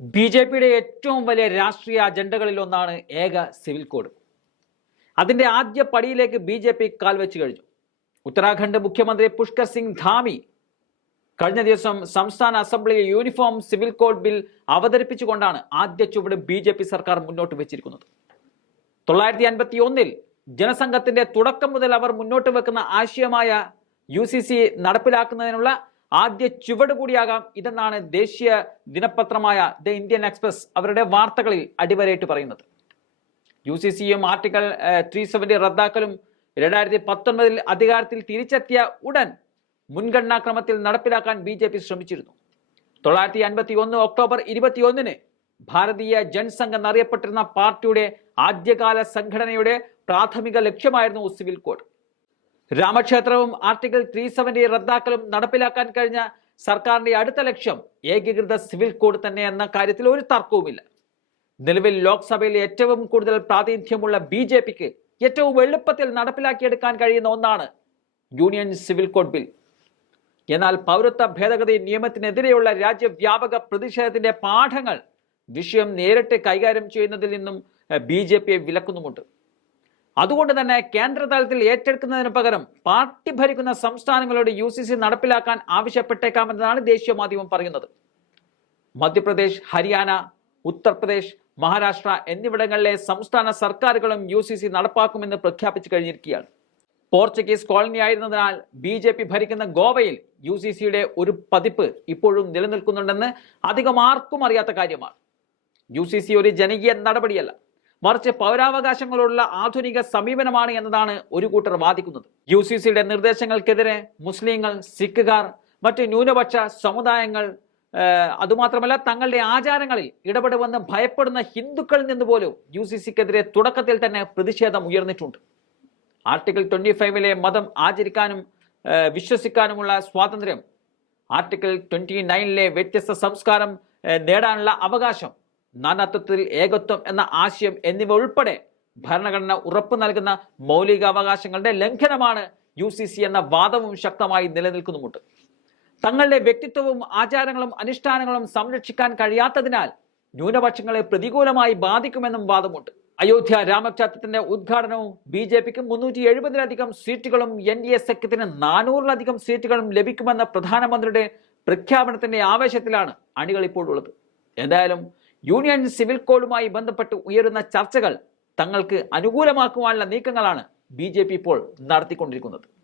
ബി.ജെ.പിയുടെ ഏറ്റവും വലിയ രാഷ്ട്രീയ അജണ്ടകളിൽ ഒന്നാണ് ഏക സിവിൽ കോഡ്. അതിന്റെ ആദ്യ പടിയിലേക്ക് ബി.ജെ.പി കാൽവെച്ച് കഴിഞ്ഞു. ഉത്തരാഖണ്ഡ് മുഖ്യമന്ത്രി പുഷ്കർ സിംഗ് ധാമി കഴിഞ്ഞ ദിവസം സംസ്ഥാന അസംബ്ലിയിൽ യൂണിഫോം സിവിൽ കോഡ് ബിൽ അവതരിപ്പിച്ചുകൊണ്ടാണ് ആദ്യ ചുവട് ബി.ജെ.പി സർക്കാർ മുന്നോട്ട് വെച്ചിരിക്കുന്നത്. 1951 ജനസംഘത്തിന്റെ തുടക്കം മുതൽ അവർ മുന്നോട്ട് വെക്കുന്ന ആശയമായ UCC നടപ്പിലാക്കുന്നതിനുള്ള ആദ്യ ചുവട് കൂടിയാകാം ഇതെന്നാണ് ദേശീയ ദിനപത്രമായ ദ ഇന്ത്യൻ എക്സ്പ്രസ് അവരുടെ വാർത്തകളിൽ അടിവരയിട്ട് പറയുന്നത്. UCCയും ആർട്ടിക്കിൾ 370 റദ്ദാക്കലും 2019 അധികാരത്തിൽ തിരിച്ചെത്തിയ ഉടൻ മുൻഗണനാക്രമത്തിൽ നടപ്പിലാക്കാൻ ബി.ജെ.പി ശ്രമിച്ചിരുന്നു. 1951 ഒക്ടോബർ 21 ഭാരതീയ ജൻസംഘ് എന്നറിയപ്പെട്ടിരുന്ന പാർട്ടിയുടെ ആദ്യകാല സംഘടനയുടെ പ്രാഥമിക ലക്ഷ്യമായിരുന്നു സിവിൽ കോഡ്. രാമക്ഷേത്രവും ആർട്ടിക്കിൾ 370 റദ്ദാക്കലും നടപ്പിലാക്കാൻ കഴിഞ്ഞ സർക്കാരിന്റെ അടുത്ത ലക്ഷ്യം ഏകീകൃത സിവിൽ കോഡ് തന്നെ എന്ന കാര്യത്തിൽ ഒരു തർക്കവുമില്ല. നിലവിൽ ലോക്സഭയിൽ ഏറ്റവും കൂടുതൽ പ്രാതിനിധ്യമുള്ള ബി.ജെ.പിക്ക് ഏറ്റവും എളുപ്പത്തിൽ നടപ്പിലാക്കിയെടുക്കാൻ കഴിയുന്ന ഒന്നാണ് യൂണിയൻ സിവിൽ കോഡ് ബിൽ. എന്നാൽ പൗരത്വ ഭേദഗതി നിയമത്തിനെതിരെയുള്ള രാജ്യവ്യാപക പ്രതിഷേധത്തിന്റെ പാഠങ്ങൾ വിഷയം നേരിട്ട് കൈകാര്യം ചെയ്യുന്നതിൽ നിന്നും ബി.ജെ.പിയെ വിലക്കുന്നുമുണ്ട്. അതുകൊണ്ട് തന്നെ കേന്ദ്ര തലത്തിൽ ഏറ്റെടുക്കുന്നതിന് പകരം പാർട്ടി ഭരിക്കുന്ന സംസ്ഥാനങ്ങളോട് UCC നടപ്പിലാക്കാൻ ആവശ്യപ്പെട്ടേക്കാമെന്നാണ് ദേശീയ മാധ്യമം പറയുന്നത്. മധ്യപ്രദേശ്, ഹരിയാന, ഉത്തർപ്രദേശ്, മഹാരാഷ്ട്ര എന്നിവിടങ്ങളിലെ സംസ്ഥാന സർക്കാരുകളും UCC നടപ്പാക്കുമെന്ന് പ്രഖ്യാപിച്ചു കഴിഞ്ഞിരിക്കുകയാണ്. പോർച്ചുഗീസ് കോളനി ആയിരുന്നതിനാൽ ബി.ജെ.പി ഭരിക്കുന്ന ഗോവയിൽ UCCയുടെ ഒരു പതിപ്പ് ഇപ്പോഴും നിലനിൽക്കുന്നുണ്ടെന്ന് അധികം ആർക്കും അറിയാത്ത കാര്യമാണ്. UCC ഒരു ജനകീയ നടപടിയല്ല, മറിച്ച് പൗരാവകാശങ്ങളോടുള്ള ആധുനിക സമീപനമാണ് എന്നതാണ് ഒരു കൂട്ടർ വാദിക്കുന്നത്. UCCയുടെ നിർദ്ദേശങ്ങൾക്കെതിരെ മുസ്ലിങ്ങൾ, സിഖുകാർ, മറ്റ് ന്യൂനപക്ഷ സമുദായങ്ങൾ, അതുമാത്രമല്ല തങ്ങളുടെ ആചാരങ്ങളിൽ ഇടപെടുമെന്ന് ഭയപ്പെടുന്ന ഹിന്ദുക്കളിൽ നിന്ന് പോലും UCCക്കെതിരെ തുടക്കത്തിൽ തന്നെ പ്രതിഷേധം ഉയർന്നിട്ടുണ്ട്. ആർട്ടിക്കിൾ 25 മതം ആചരിക്കാനും വിശ്വസിക്കാനുമുള്ള സ്വാതന്ത്ര്യം, ആർട്ടിക്കിൾ 29 വ്യത്യസ്ത സംസ്കാരം നേടാനുള്ള അവകാശം, നാനാത്വത്തിൽ ഏകത്വം എന്ന ആശയം എന്നിവ ഉൾപ്പെടെ ഭരണഘടന ഉറപ്പു നൽകുന്ന മൗലികാവകാശങ്ങളുടെ ലംഘനമാണ് UCC എന്ന വാദവും ശക്തമായി നിലനിൽക്കുന്നുമുണ്ട്. തങ്ങളുടെ വ്യക്തിത്വവും ആചാരങ്ങളും അനുഷ്ഠാനങ്ങളും സംരക്ഷിക്കാൻ കഴിയാത്തതിനാൽ ന്യൂനപക്ഷങ്ങളെ പ്രതികൂലമായി ബാധിക്കുമെന്നും വാദമുണ്ട്. അയോധ്യ രാമക്ഷേത്രത്തിന്റെ ഉദ്ഘാടനവും ബി.ജെ.പിക്ക് 370-ലധികം സീറ്റുകളും NDA സഖ്യത്തിന് 400-ലധികം സീറ്റുകളും ലഭിക്കുമെന്ന പ്രധാനമന്ത്രിയുടെ പ്രഖ്യാപനത്തിന്റെ ആവേശത്തിലാണ് അണികൾ ഇപ്പോൾ ഉള്ളത്. എന്തായാലും യൂണിയൻ സിവിൽ കോഡുമായി ബന്ധപ്പെട്ട് ഉയരുന്ന ചർച്ചകൾ തങ്ങൾക്ക് അനുകൂലമാക്കുവാനുള്ള നീക്കങ്ങളാണ് ബി.ജെ.പി ഇപ്പോൾ നടത്തിക്കൊണ്ടിരിക്കുന്നത്.